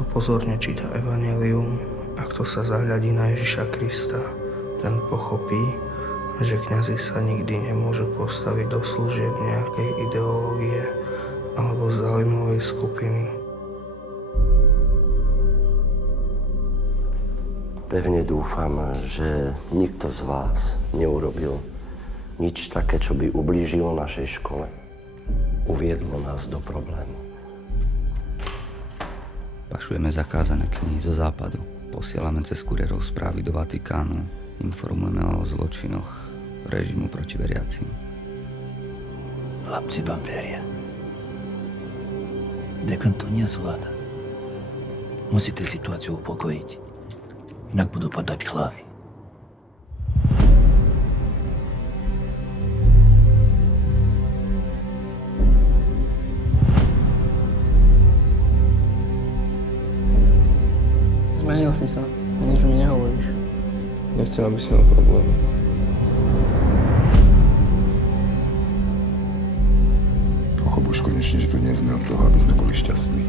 kto pozorne číta Evanjelium a kto sa zahľadí na Ježiša Krista, ten pochopí, že kňazi sa nikdy nemôžu postaviť do služieb nejakej ideológie alebo záujmovej skupiny. Pevne dúfam, že nikto z vás neurobil nič také, čo by ublížilo našej škole. Uviedlo nás do problému. Pašujeme zakázané knihy zo západu. Posielame cez kurierov správy do Vatikánu. Informujeme o zločinoch režimu proti veriacim. Chlapci vám veria. Dekan to nezvláda. Musíte situáciu upokojiť, inak budú padať hlavy. Zmenil si sa, nič mi nehovoríš. Nechcem, aby si mal problémy. Pochop už konečne, že tu nie sme od toho, aby sme boli šťastní.